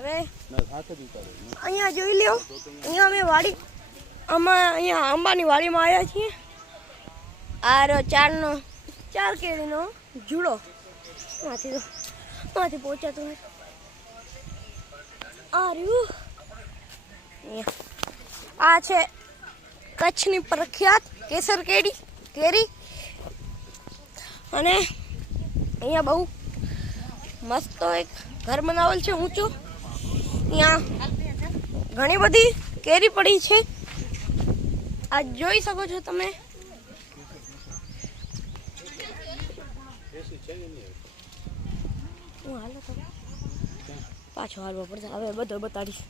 હવે અહીંયા જોઈ લ્યો, અહીંયા અમે વાડી અહીંયા આંબાની વાડીમાં આવ્યા છીએ. આ ચાર કેરીનો જુડો માંથી પહોંચાતો હોય. આ રહ્યું, આ છે કચ્છની પ્રખ્યાત કેસર કેરી. અને અહીંયા બહુ મસ્ત એક ઘર બનાવેલ છે ઊંચું. અહીંયા ઘણી બધી કેરી પડી છે, આ જોઈ શકો છો તમે. પાછો હાલવો પડશે, હવે બધો બતાડીશ.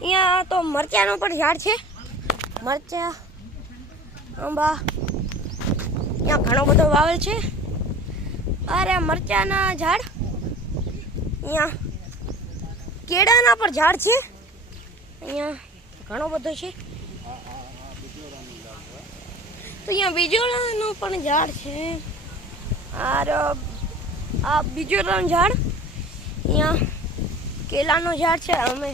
અહીંયા તો મરચાંનો પણ ઝાડ છે, મરચાં આંબા અહીંયા ઘણો બધો વાવેલ છે. અરે મરચાંના ઝાડ, અહીંયા કેળાના પણ ઝાડ છે, અહીંયા ઘણો બધો છે. તો અહીંયા બીજોડાનું પણ ઝાડ છે. આ બીજોડાનું ઝાડ, અહીંયા કેલાનો ઝાડ છે. અમે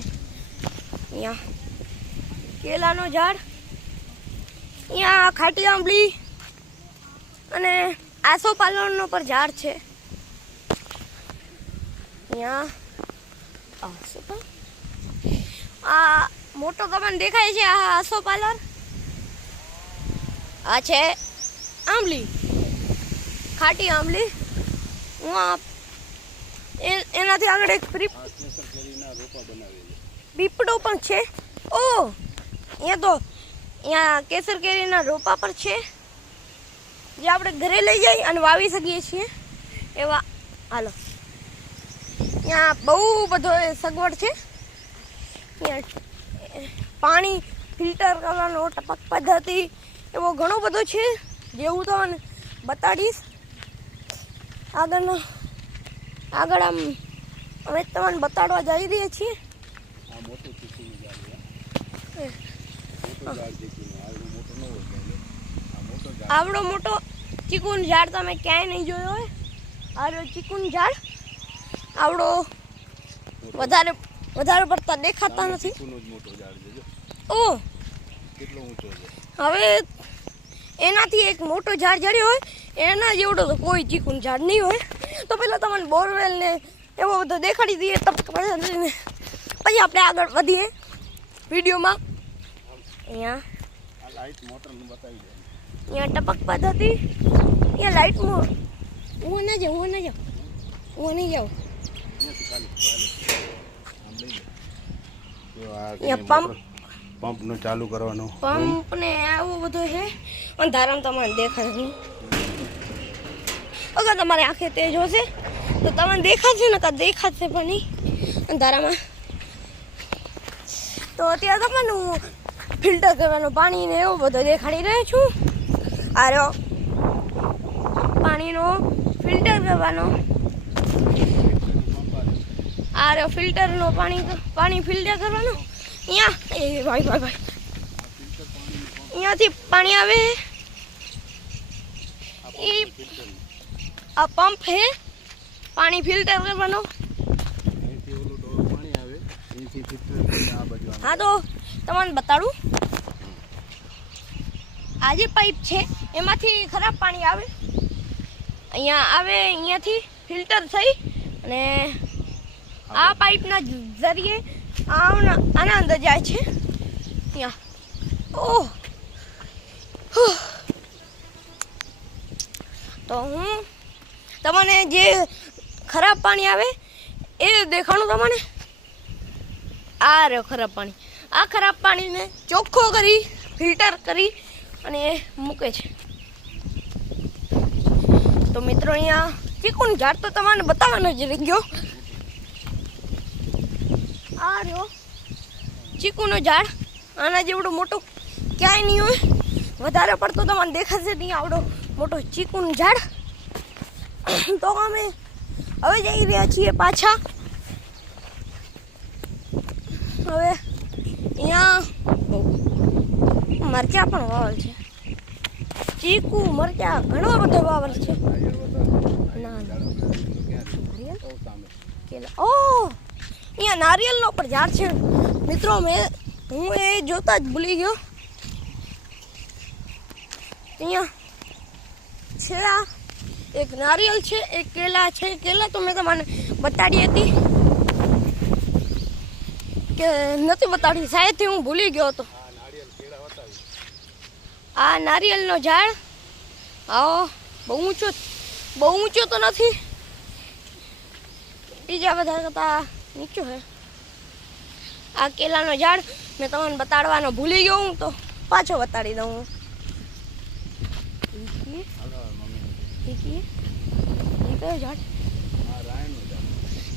અહીંયા કેલાનો ઝાડ, અહીંયા ખાટી આંબલી અને આસોપાલવનો પર ઝાડ છે. અહીંયા આ મોટો તમને દેખાય છે, આ આસોપાલર. આ છે આંબલી, ખાટી આંબલી. એનાથી આગળ એક પીપળો પણ છે. ઓ અહીંયા કેસર કેરીના રોપા પર છે, જે આપણે ઘરે લઈ જઈ અને વાવી શકીએ છીએ એવા. હાલો, અહીંયા બહુ બધો સગવડ છે. અહીંયા પાણી ફિલ્ટર કરવાનો ટપક પદ્ધતિ એવો ઘણો બધો છે, જે હું તમને બતાડીશ આગળ. આમ અમે તમને બતાડવા જઈ રહ્યા છીએ. આવડો મોટો ચીકુનું ઝાડ તમે ક્યાંય નહીં જોયો હોય. આ ચીકુનું ઝાડ આવડો વધારે પડતા દેખાતા નથી. ઓ હવે એનાથી એક મોટો ઝાડ જડ્યો હોય, એના જેવડો તો કોઈ ચીકુનું ઝાડ નહીં હોય. તો પહેલાં તમને બોરવેલ ને એવો બધો દેખાડી દઈએ, પછી આપણે આગળ વધીએ વિડીયોમાં. અહીંયા ટપક પદ્ધતિ, અહીંયા લાઈટ હું નહીં જાઉં. અહીંયા પંપનો ચાલુ કરવાનો, પંપ ને આવું બધું છે. અંધારામાં તમારે દેખાય નહીં. અગર તમારે આંખે તેજ હશે તો તમને દેખાશે, ને દેખાશે પણ નહીં અંધારામાં. તો અત્યારે તમને હું ફિલ્ટર કરવાનું પાણી ને એવું બધું દેખાડી રહ્યો છું. આ પાણીનો ફિલ્ટર કરવાનો, આ ફિલ્ટરનો પાણી ફિલ્ટર કરવાનું. અહીંયા એ ભાઈ અહીંયાથી પાણી આવે. એ આ પંપ છે, પાણી ફિલ્ટર કરવાનો. હા, તો તમને બતાડું. આ જે પાઇપ છે એમાંથી ખરાબ પાણી આવે, અહીંયાથી ફિલ્ટર થઈ અને આ પાઇપના જરીએ આના અંદર જાય છે. અહીંયા તો હું તમને જે ખરાબ પાણી આવે એ દેખાણું તમને. આ રહ્યો ખરાબ પાણી. આ ખરાબ પાણીને ચોખ્ખો કરી ફિલ્ટર કરી અને મૂકે છે. તો મિત્રો, અહીંયા ચીકુનું ઝાડ તો તમને બતાવવાનો જ રહી ગયો. આ રહ્યો ચીકુનું ઝાડ, આના જેવડો મોટો ક્યાંય નહીં હોય. વધારે પડતો તમને દેખાશે નહીં આવડો મોટો ચીકુનું ઝાડ. તો અમે હવે જઈ રહ્યા છીએ પાછા. હવે અહીંયા મરચાં પણ વાવેલ છે, ચીકુ મરચાં ઘણો બધો વાવેલ છે. ના કેલા, ઓ અહીંયા નારિયેળનો પણ ઝાડ છે મિત્રો. હું એ જોતા જ ભૂલી ગયો. અહીંયા છેડા એક નારિયેળ છે, એક કેલા છે. કેલા તો મેં તમને બતાડી હતી કે નથી બતાડી, શાયદથી હું ભૂલી ગયો હતો. આ નારિયેળનો ઝાડ આવો બહુ ઊંચો તો નથી, બીજા બધા કરતા નીચો છે. આ કેલાનો ઝાડ મેં તમને બતાડવાનો ભૂલી ગયો, હું તો પાછો બતાડી દઉં. ઝાડ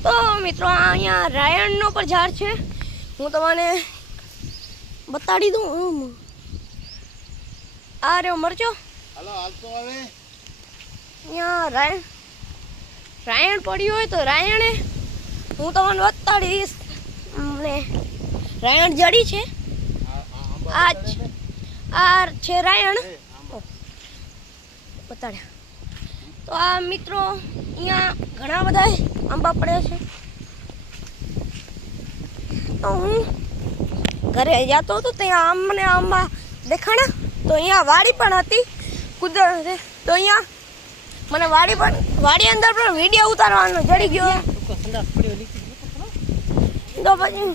તો મિત્રો અહીંયા રાયણનો પણ ઝાડ છે. હું તમને બતાડી દઉં. આ રહ્યો મરચો. અહીંયા રાયણ પડ્યું હોય તો રાયણે હું તમને બતાડીશ. ને રાયણ જડી છે. આ છે રાયણ બતાડ્યા. તો આ મિત્રો અહીંયા ઘણા બધા આંબા પડ્યા છે. તો હું ઘરે જતો હતો ત્યાં અમને આંબા દેખાણા. તો અહીંયા વાડી પણ હતી કુદરતે. તો અહીંયા મને વાડી અંદર પણ વિડીયો ઉતારવાનો જડી ગયો. તો પછી